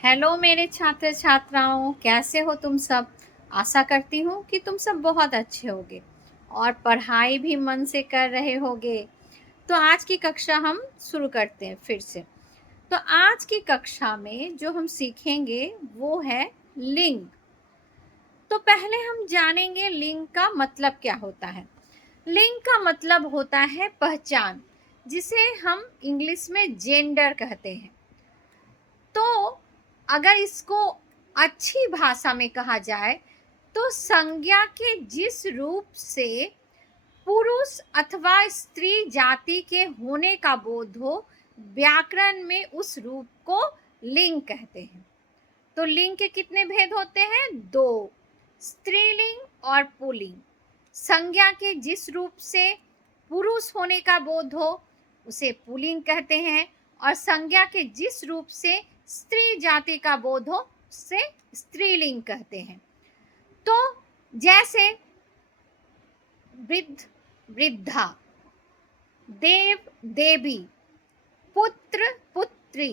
Hello मेरे छात्र छात्राओं, कैसे हो तुम सब। आशा करती हूँ कि तुम सब बहुत अच्छे होगे और पढ़ाई भी मन से कर रहे होगे। तो आज की कक्षा हम शुरू करते हैं फिर से। तो आज की कक्षा में जो हम सीखेंगे वो है लिंग। तो पहले हम जानेंगे लिंग का मतलब क्या होता है। लिंग का मतलब होता है पहचान, जिसे हम इंग्लिश में जेंडर कहते हैं। तो अगर इसको अच्छी भाषा में कहा जाए तो संज्ञा के जिस रूप से पुरुष अथवा स्त्री जाति के होने का बोध हो, व्याकरण में उस रूप को लिंग कहते हैं। तो लिंग के कितने भेद होते हैं? दो, स्त्रीलिंग और पुल्लिंग। संज्ञा के जिस रूप से पुरुष होने का बोध हो उसे पुल्लिंग कहते हैं, और संज्ञा के जिस रूप से स्त्री जाति का बोध हो उसे स्त्रीलिंग कहते हैं। तो जैसे वृद्ध वृद्धा, देव देवी, पुत्र पुत्री,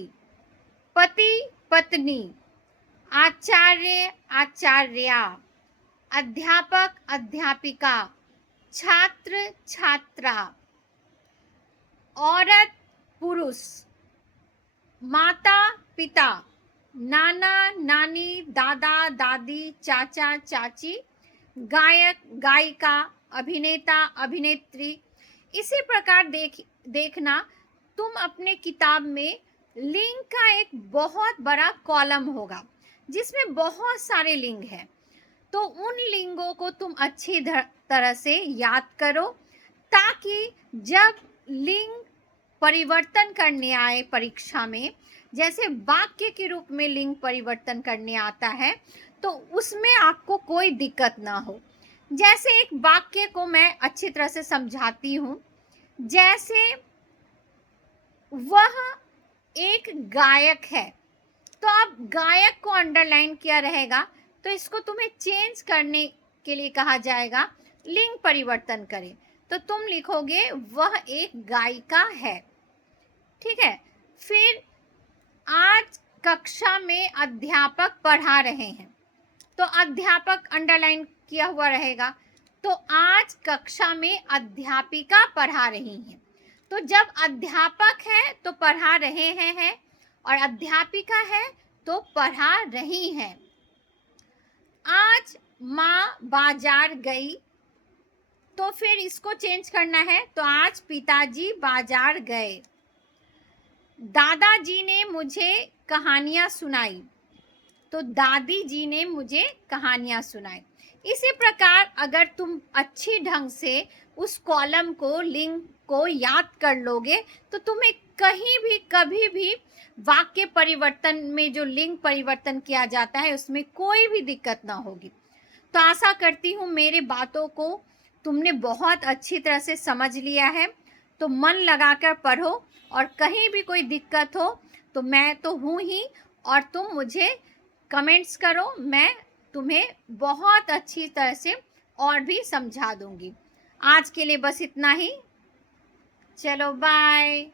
पति पत्नी, आचार्य आचार्या, अध्यापक अध्यापिका, छात्र छात्रा, औरत पुरुष, माता पिता, नाना नानी, दादा दादी, चाचा चाची, गायक गायिका, अभिनेता अभिनेत्री। इसी प्रकार देखना तुम अपने किताब में लिंग का एक बहुत बड़ा कॉलम होगा जिसमें बहुत सारे लिंग हैं। तो उन लिंगों को तुम अच्छी तरह से याद करो, ताकि जब लिंग परिवर्तन करने आए परीक्षा में, जैसे वाक्य के रूप में लिंग परिवर्तन करने आता है, तो उसमें आपको कोई दिक्कत ना हो। जैसे एक वाक्य को मैं अच्छी तरह से समझाती हूँ। जैसे वह एक गायक है, तो आप गायक को अंडरलाइन किया रहेगा, तो इसको तुम्हें चेंज करने के लिए कहा जाएगा लिंग परिवर्तन करें। तो तुम लिखोगे वह एक गायिका है। ठीक है। फिर आज कक्षा में अध्यापक पढ़ा रहे हैं, तो अध्यापक अंडरलाइन किया हुआ रहेगा। तो आज कक्षा में अध्यापिका पढ़ा रही हैं। तो जब अध्यापक है तो पढ़ा रहे हैं और अध्यापिका है तो पढ़ा रही हैं। आज माँ बाजार गई, तो फिर इसको चेंज करना है, तो आज पिताजी बाजार गए। दादाजी ने मुझे कहानियां सुनाई, तो दादी जी ने मुझे कहानियां सुनाई। इसी प्रकार अगर तुम अच्छी ढंग से उस कॉलम को, लिंग को याद कर लोगे, तो तुम्हें कहीं भी कभी भी वाक्य परिवर्तन में जो लिंग परिवर्तन किया जाता है उसमें कोई भी दिक्कत ना होगी। तो आशा करती हूँ मेरे बातों को तुमने बहुत अच्छी तरह से समझ लिया है। तो मन लगाकर पढ़ो, और कहीं भी कोई दिक्कत हो तो मैं तो हूँ ही, और तुम मुझे कमेंट्स करो, मैं तुम्हें बहुत अच्छी तरह से और भी समझा दूंगी। आज के लिए बस इतना ही। चलो बाय।